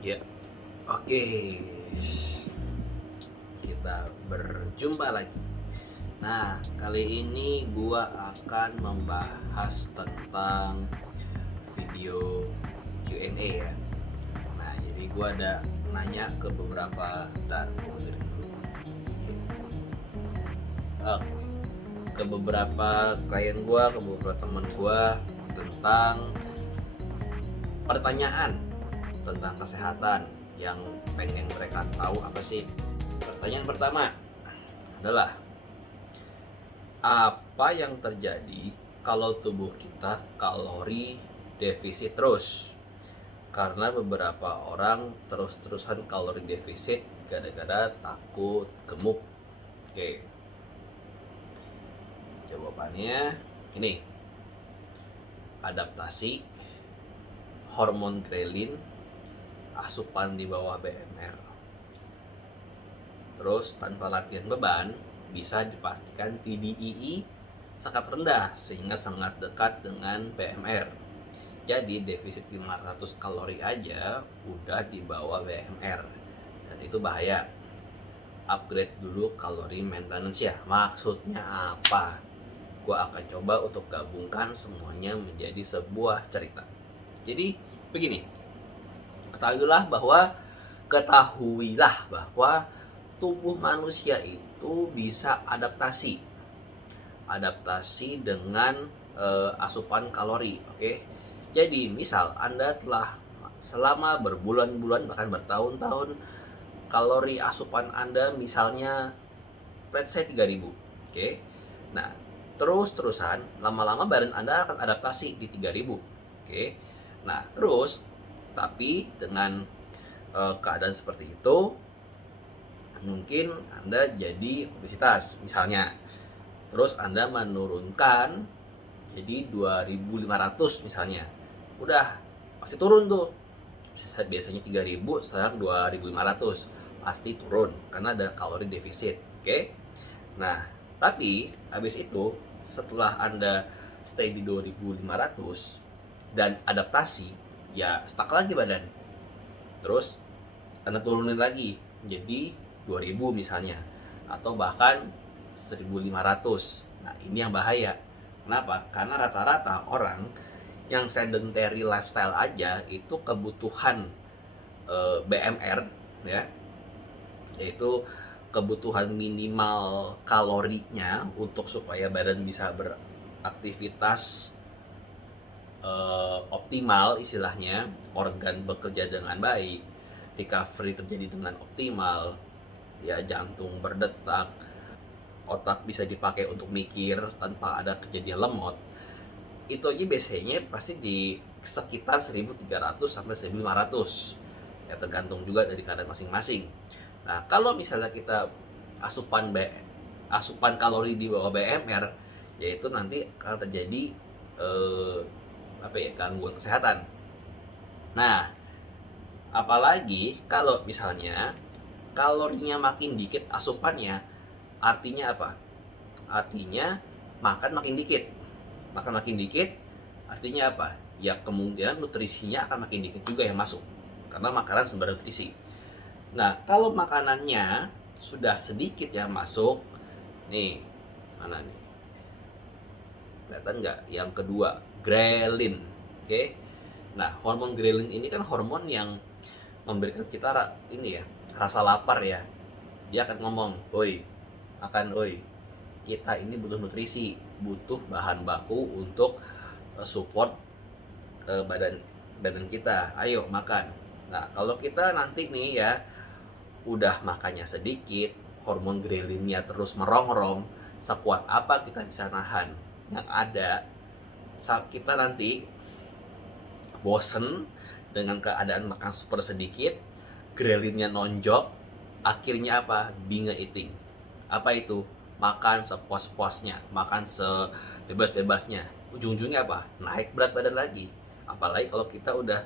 Ya, oke. Kita berjumpa lagi. Nah, kali ini gua akan membahas tentang video Q&A ya. Nah, jadi gua ada nanya ke beberapa, bentar, gua benerin dulu. Oke, ke beberapa klien gua, ke beberapa teman gua tentang pertanyaan tentang kesehatan yang pengen mereka tahu apa sih. Pertanyaan pertama adalah, apa yang terjadi kalau tubuh kita kalori defisit terus? Karena beberapa orang terus-terusan kalori defisit gara-gara takut gemuk. Oke, jawabannya ini: adaptasi, hormon grelin, asupan di bawah BMR. Terus tanpa latihan beban bisa dipastikan TDEE sangat rendah sehingga sangat dekat dengan BMR. Jadi defisit 500 kalori aja udah di bawah BMR dan itu bahaya. Upgrade dulu kalori maintenance ya. Maksudnya apa? Gua akan coba untuk gabungkan semuanya menjadi sebuah cerita. Jadi begini, ketahuilah bahwa tubuh manusia itu bisa adaptasi dengan asupan kalori. Oke, jadi misal Anda telah selama berbulan-bulan bahkan bertahun-tahun kalori asupan Anda misalnya let's say 3000. Oke, nah terus-terusan lama-lama badan Anda akan adaptasi di 3000. Oke, nah terus tapi dengan keadaan seperti itu mungkin Anda jadi obesitas misalnya. Terus Anda menurunkan jadi 2500 misalnya. Udah pasti turun tuh. Biasanya 3000, sekarang 2500. Pasti turun karena ada kalori defisit. Oke? Nah, tapi habis itu setelah Anda stay di 2500 dan adaptasi, ya stuck lagi badan. Terus Anda turunin lagi jadi 2000 misalnya, atau bahkan 1500. Nah, ini yang bahaya. Kenapa? Karena rata-rata orang yang sedentary lifestyle aja itu kebutuhan BMR ya, yaitu kebutuhan minimal kalorinya untuk supaya badan bisa beraktivitas optimal, istilahnya organ bekerja dengan baik, recovery terjadi dengan optimal, ya jantung berdetak, otak bisa dipakai untuk mikir tanpa ada kejadian lemot. Itu aja biasanya pasti di sekitar 1300 sampai 1500. Ya tergantung juga dari keadaan masing-masing. Nah, kalau misalnya kita asupan kalori di bawah BMR, yaitu nanti akan terjadi gangguan kesehatan. Nah, apalagi kalau misalnya kalorinya makin dikit asupannya, artinya apa? Artinya makan makin dikit. Artinya apa? Ya kemungkinan nutrisinya akan makin dikit juga yang masuk, karena makanan sumber nutrisi. Nah, kalau makanannya sudah sedikit yang masuk, nih mana nih? Kelihatan nggak? Yang kedua, grelin. Oke. Nah, hormon grelin ini kan hormon yang memberikan kita ini ya, rasa lapar ya. Dia akan ngomong, "Oi, makan oi. Kita ini butuh nutrisi, butuh bahan baku untuk support badan kita. Ayo makan." Nah, kalau kita nanti nih ya udah makannya sedikit, hormon grelinnya terus merongrong, sekuat apa kita bisa nahan? Yang ada saat kita nanti bosen dengan keadaan makan super sedikit, grelinnya nonjok, akhirnya apa? Binge eating. Apa itu? Makan sepuas-puasnya, makan sebebas-bebasnya. Ujung-ujungnya apa? Naik berat badan lagi. Apalagi kalau kita udah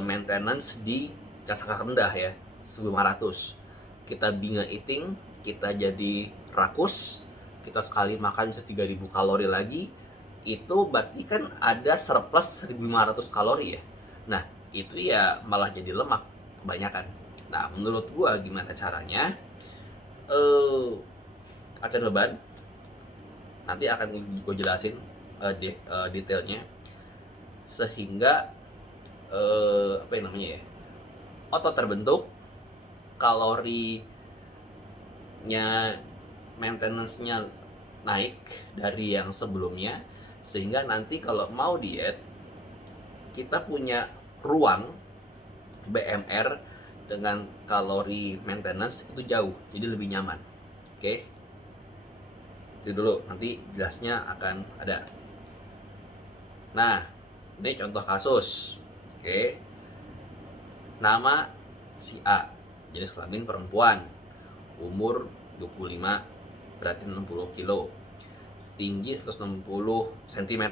maintenance di sangat rendah ya, 1500. Kita binge eating, kita jadi rakus, kita sekali makan bisa 3000 kalori lagi, itu berarti kan ada surplus 1500 kalori ya. Nah, itu ya malah jadi lemak. kebanyakan. Nah, menurut gua gimana caranya? Latihan beban nanti akan gue jelasin detailnya, sehingga apa yang namanya ya, otot terbentuk, kalorinya maintenance-nya naik dari yang sebelumnya, sehingga nanti kalau mau diet kita punya ruang BMR dengan kalori maintenance itu jauh, jadi lebih nyaman. Oke, itu dulu, nanti jelasnya akan ada. Nah, ini contoh kasus. Oke, nama si A, jenis kelamin perempuan, umur 25, berat 60 kilo, tinggi 160 cm,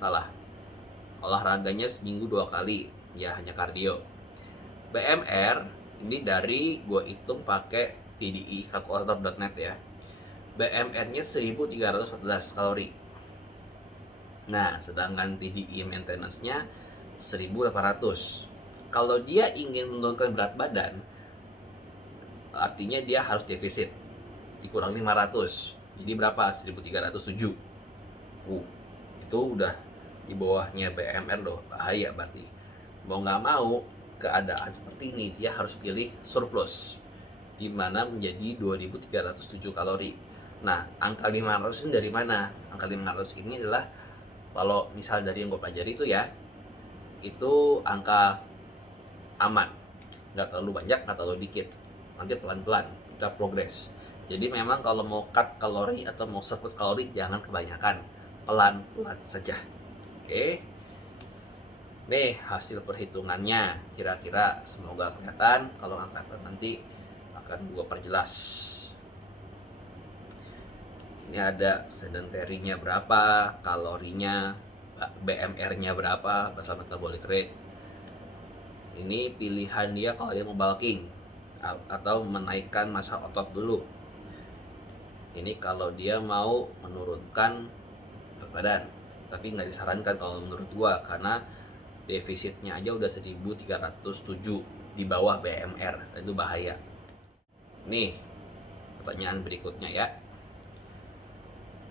salah, olahraganya seminggu 2 kali, ya hanya kardio. BMR ini dari gue hitung pakai TDI calculator.net ya. BMR-nya 1314 kalori. Nah, sedangkan TDI maintenance-nya 1800. Kalau dia ingin menurunkan berat badan, artinya dia harus defisit, dikurang 500. Jadi berapa? 1307. Itu udah di bawahnya BMR loh, bahaya berarti. Mau nggak mau, keadaan seperti ini dia harus pilih surplus, di mana menjadi 2307 kalori. Nah, angka 500 ini dari mana? Angka 500 ini adalah, kalau misal dari yang gue pelajari itu ya, itu angka aman, nggak terlalu banyak, nggak terlalu dikit. Nanti pelan-pelan kita progres. Jadi memang kalau mau cut kalori atau mau surplus kalori, jangan kebanyakan, pelan-pelan saja. Oke, nih hasil perhitungannya kira-kira, semoga kelihatan. Kalau nggak kelihatan nanti akan gue perjelas. Ini ada sedentary-nya berapa, kalorinya, BMR-nya berapa, basal metabolic rate. Ini pilihan dia kalau dia mau bulking atau menaikkan massa otot dulu. Ini kalau dia mau menurunkan berat badan, tapi nggak disarankan kalau menurut gua, karena defisitnya aja udah 1307 di bawah BMR, dan itu bahaya. Nih pertanyaan berikutnya ya,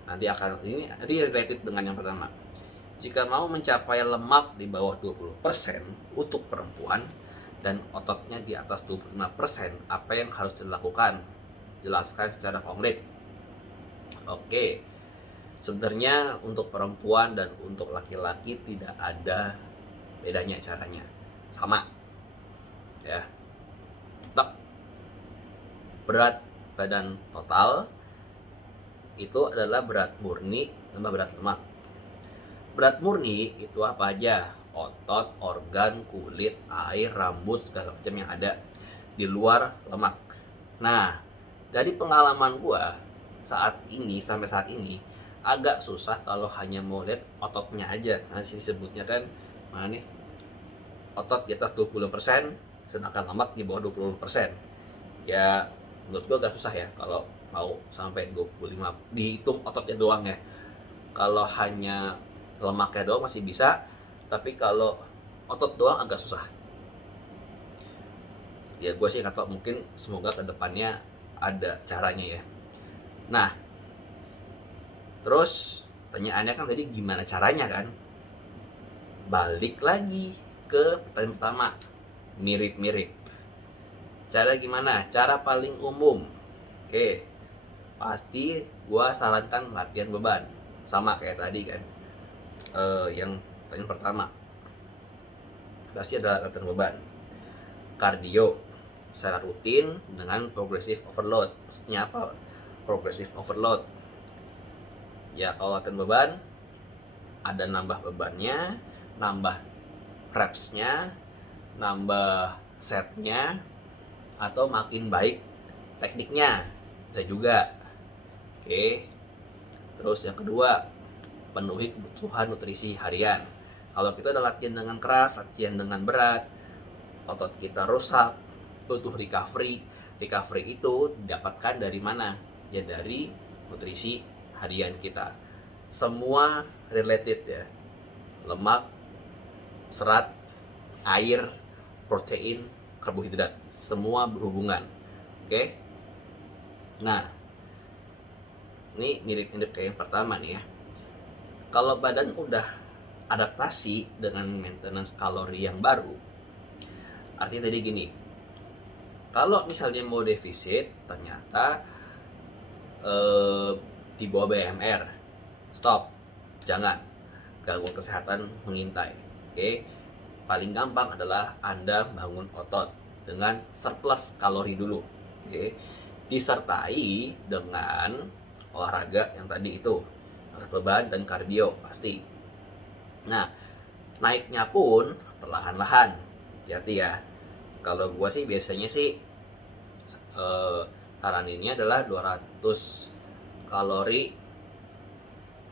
nanti related dengan yang pertama. Jika mau mencapai lemak di bawah 20% untuk perempuan dan ototnya di atas 25%, apa yang harus dilakukan? Jelaskan secara konkret. Oke, sebenarnya untuk perempuan dan untuk laki-laki tidak ada bedanya caranya, sama ya. Tetap berat badan total itu adalah berat murni tambah berat lemak. Berat murni itu apa aja? Otot, organ, kulit, air, rambut, segala macam yang ada di luar lemak. Nah, dari pengalaman gua sampai saat ini agak susah kalau hanya mau lihat ototnya aja. Karena sini sebutnya kan, mana nih, otot di atas 20%, sedangkan lemak di bawah 20%. Ya, menurut gua agak susah ya kalau mau sampai 25, dihitung ototnya doang ya. Kalau hanya lemaknya doang masih bisa, tapi kalau otot doang agak susah. Ya gue sih nggak tahu, mungkin semoga kedepannya ada caranya ya. Nah, terus pertanyaannya kan tadi gimana caranya kan? Balik lagi ke pertanyaan pertama, mirip-mirip. Cara gimana? Cara paling umum. Oke, pasti gue sarankan latihan beban, sama kayak tadi kan. Yang pertanyaan pertama pasti ada latihan beban, kardio secara rutin dengan progressive overload. Maksudnya apa progressive overload? Ya kalau latihan beban ada nambah bebannya, nambah repsnya, nambah setnya, atau makin baik tekniknya, bisa juga. Oke, terus yang kedua, penuhi kebutuhan nutrisi harian. Kalau kita udah latihan dengan keras, latihan dengan berat, otot kita rusak, butuh recovery. Recovery itu didapatkan dari mana? Ya dari nutrisi harian kita. Semua related ya. Lemak, serat, air, protein, karbohidrat, semua berhubungan. Oke. Nah, ini mirip-mirip kayak yang pertama nih ya. Kalau badan udah adaptasi dengan maintenance kalori yang baru, artinya tadi gini, kalau misalnya mau defisit ternyata di bawah BMR, stop, jangan, gangguan kesehatan mengintai. Oke, paling gampang adalah Anda bangun otot dengan surplus kalori dulu. Oke, disertai dengan olahraga yang tadi itu, angkat beban dan kardio pasti. Nah, naiknya pun perlahan-lahan, hati-hati ya. Kalau gua sih biasanya sih saraninnya adalah 200 kalori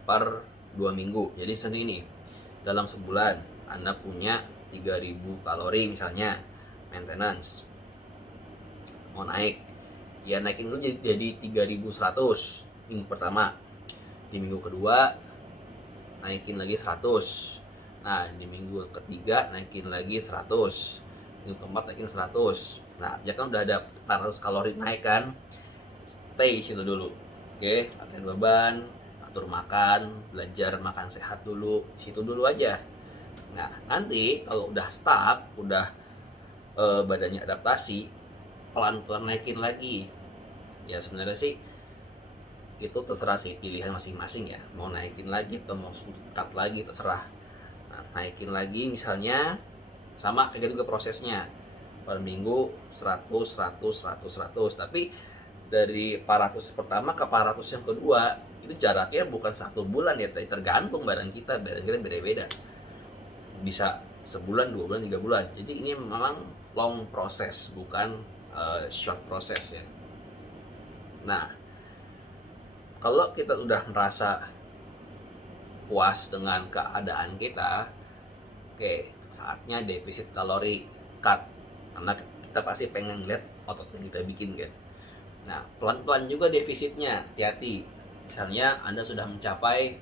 per 2 minggu. Jadi misalnya ini, dalam sebulan Anda punya 3000 kalori misalnya maintenance. Mau naik, ya naikin dulu jadi 3100 minggu pertama. Di minggu kedua naikin lagi 100. Nah, di minggu ketiga naikin lagi 100. Minggu keempat naikin 100. Nah, ya kan udah ada 400 kalori naik kan. Stay situ dulu. Oke, latihan beban, atur makan, belajar makan sehat dulu, situ dulu aja. Nah, nanti kalau udah stuck, udah badannya adaptasi, pelan-pelan naikin lagi. Ya sebenarnya sih itu terserah sih, pilihan masing-masing ya, mau naikin lagi atau mau cut lagi terserah. Nah, naikin lagi misalnya sama kayak juga prosesnya, per minggu 100 100 100 100, tapi dari 400 pertama ke 400 yang kedua itu jaraknya bukan 1 bulan ya, tergantung badan kita beda-beda, bisa sebulan, 2 bulan, 3 bulan. Jadi ini memang long proses, bukan short proses ya. Nah, kalau kita udah merasa puas dengan keadaan kita, oke, saatnya defisit kalori cut, karena kita pasti pengen lihat otot yang kita bikin kan. Nah, pelan-pelan juga defisitnya, hati-hati. Misalnya Anda sudah mencapai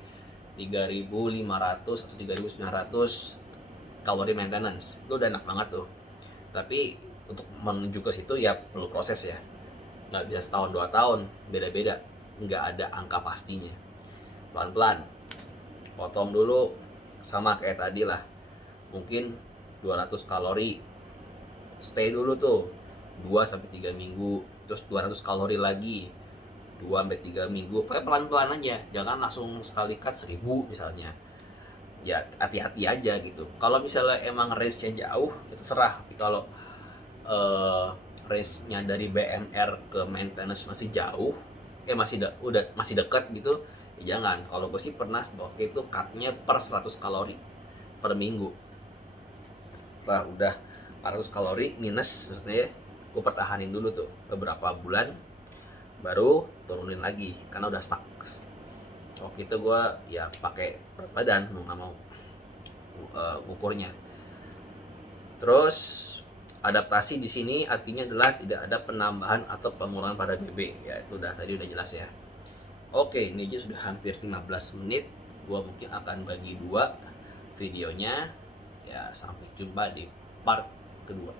3500 atau 3900 kalori maintenance, itu udah enak banget tuh. Tapi untuk menuju ke situ ya perlu proses ya, nggak bisa setahun 2 tahun, beda-beda, nggak ada angka pastinya. Pelan-pelan potong dulu, sama kayak tadi lah, mungkin 200 kalori, stay dulu tuh 2-3 minggu, terus 200 kalori lagi 2-3 minggu, pakai pelan-pelan aja, jangan langsung sekali cut 1000 misalnya. Ya hati-hati aja gitu. Kalau misalnya emang range-nya jauh, itu serah. Tapi kalau range-nya dari BMR ke maintenance masih jauh, masih dekat gitu, ya jangan. Kalau gue sih pernah waktu itu cut-nya per 100 kalori per minggu. Setelah udah 400 kalori minus, maksudnya gue pertahanin dulu tuh beberapa bulan, baru turunin lagi karena udah stuck. Waktu itu gue ya pakai berat badan, mau nggak mau ukurnya. Terus adaptasi di sini artinya adalah tidak ada penambahan atau pengurangan pada BB, ya itu tadi udah jelas ya. Oke, ini aja sudah hampir 15 menit. Gue mungkin akan bagi 2 videonya. Ya, sampai jumpa di part kedua.